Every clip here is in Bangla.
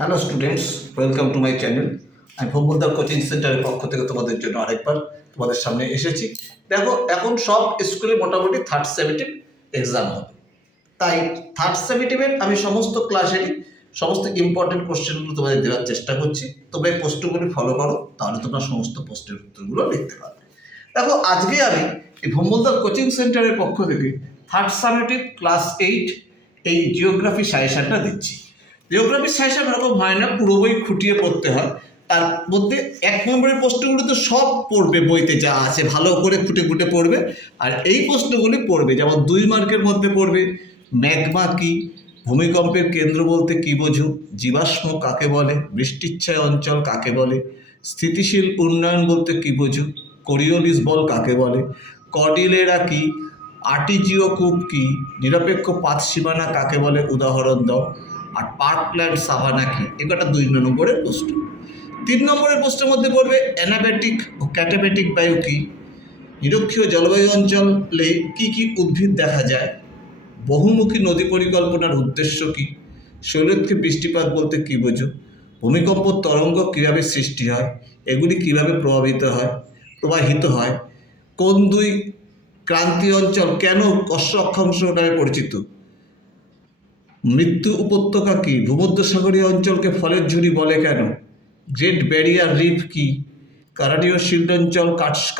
Hello students, welcome to my channel. আমি ভূমধ্যল কোচিং সেন্টারের পক্ষ থেকে তোমাদের জন্য আরেকবার তোমাদের সামনে এসেছি। দেখো, এখন সব স্কুলে মোটামুটি থার্ড সেমেটিভ এক্সাম হবে, তাই থার্ড সেমেটিভের আমি সমস্ত ক্লাসেরই সমস্ত ইম্পর্টেন্ট কোশ্চেনগুলো তোমাদের দেওয়ার চেষ্টা করছি। তোমরা এই প্রশ্নগুলি ফলো করো, তাহলে তোমরা সমস্ত প্রশ্নের উত্তরগুলো লিখতে পারবে। দেখো, আজকে আমি এই ভূমধ্যল কোচিং সেন্টারের পক্ষ থেকে থার্ড সামেটিভ ক্লাস 8 এই জিওগ্রাফি সাজেশনটা দিচ্ছি। জিওগ্রাফির সাজেশন এরকম হয় না, পুরো বই খুঁটিয়ে পড়তে হয়। তার মধ্যে 1 নম্বরের প্রশ্নগুলো তো সব পড়বে, বইতে যা আছে ভালো করে খুঁটে খুঁটে পড়বে। আর এই প্রশ্নগুলি পড়বে, যেমন 2 মার্কের মধ্যে পড়বে ম্যাগমা কি, ভূমিকম্পের কেন্দ্র বলতে কি বোঝো, জীবাশ্ম কাকে বলে, বৃষ্টিচ্ছায় অঞ্চল কাকে বলে, স্থিতিশীল উন্নয়ন বলতে কি বোঝো, কোরিওলিস বল কাকে বলে, কর্ডিলেরা কি, আর্টিজিও কূপ কি, নিরপেক্ষ পাত সীমানা কাকে বলে উদাহরণ দাও, আর পার্কল্যান্ড সাভানা কি। এগুলো 2 নম্বরের প্রশ্ন। 3 নম্বরের প্রশ্নের মধ্যে পড়বে অ্যানাবেটিক ও ক্যাটাবেটিক বায়ু কি, নিরক্ষীয় জলবায়ু অঞ্চলে কি কি উদ্ভিদ দেখা যায়, বহুমুখী নদী পরিকল্পনার উদ্দেশ্য কি, শৈলক্ষে বৃষ্টিপাত বলতে কি বোঝো, ভূমিকম্প তরঙ্গ কীভাবে সৃষ্টি হয়, এগুলি কিভাবে প্রবাহিত হয়, কোন 2 ক্রান্তীয় অঞ্চল কেন কষ্ট অক্ষাংশ নামে পরিচিত, মৃত্যু উপত্যকা কি, ভূমধ্যসাগরীয় অঞ্চলকে ফলের ঝুড়ি বলে কেন, গ্রেট ব্যারিয়ার রিফ কি, কানাডীয় শিল্পাঞ্চল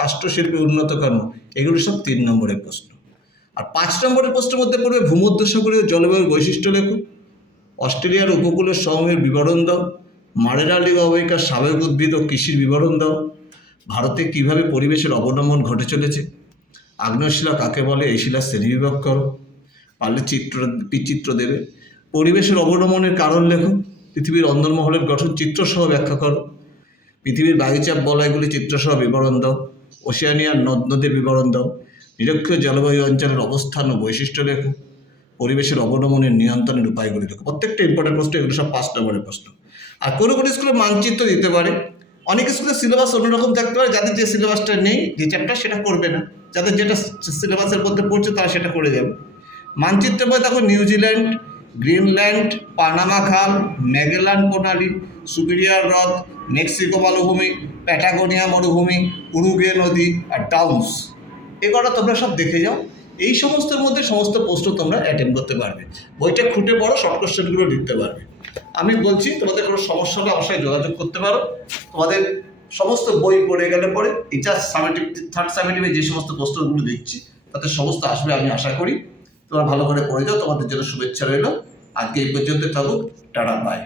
কাষ্ঠশিল্পে উন্নত কেন। এগুলো সব 3 নম্বরের প্রশ্ন। আর 5 নম্বরের প্রশ্নের মধ্যে পড়বে ভূমধ্যসাগরীয় জলবায়ুর বৈশিষ্ট্য লেখো, অস্ট্রেলিয়ার উপকূলের সমূহের বিবরণ দাও, মারেরা লিগ অববাহিকার স্বাভাবিক উদ্ভিদ ও কৃষির বিবরণ দাও, ভারতে কিভাবে পরিবেশের অবনমন ঘটে চলেছে, আগ্নেয়শিলা কাকে বলে, এই শিলার শ্রেণীবিভাগ করো, পারলে চিত্র দেবে, পরিবেশের অবনমনের কারণ লেখো, পৃথিবীর অন্দরমহলের গঠন চিত্রসহ ব্যাখ্যা করো, পৃথিবীর বায়ুচাপ বলয়গুলি চিত্রসহ বিবরণ দাও, ওশেনিয়ার নদ নদীর বিবরণ দাও, নিরক্ষীয় জলবায়ু অঞ্চলের অবস্থান ও বৈশিষ্ট্য লেখো, পরিবেশের অবনমনের নিয়ন্ত্রণের উপায়গুলি লেখো। প্রত্যেকটা ইম্পর্টেন্ট প্রশ্ন, এগুলো সব 5 নম্বরের প্রশ্ন। আর কোনো কোনো স্কুলে মানচিত্র দিতে পারে, অনেক স্কুলে সিলেবাস অন্যরকম থাকতে পারে, যাদের যে সিলেবাসটা নেই, যে চ্যাপ্টার সেটা করবে না, যাদের যেটা সিলেবাসের মধ্যে পড়ছে তারা সেটা করে যাবে। মানচিত্রের মধ্যে দেখো নিউজিল্যান্ড, গ্রিনল্যান্ড, পানামা খাল, ম্যাগেলান প্রণালী, সুপিরিয়র হ্রদ, মেক্সিকো মালভূমি, প্যাটাগোনিয়া মরুভূমি, উরুগুয়ে নদী আর ডাউন্স। এগুলো তোমরা সব দেখে যাও। এই সমস্তের মধ্যে সমস্ত প্রশ্ন তোমরা অ্যাটেন্ড করতে পারবে। বইটা খুঁটে পড়ো, শর্ট কোশ্চেনগুলো লিখতে পারবে। আমি বলছি, তোমাদের কোনো সমস্যা হলে অবশ্যই যোগাযোগ করতে পারো। তোমাদের সমস্ত বই পড়ে গেলে পরে এটা থার্ড সামেটিভে যে সমস্ত প্রশ্নগুলো দিচ্ছি তাতে সমস্ত আসবে আমি আশা করি। তোমরা ভালো করে পড়ে যাও, তোমাদের জন্য শুভেচ্ছা রইল। আজকে এই পর্যন্ত থাকুক, টাটা, বাই।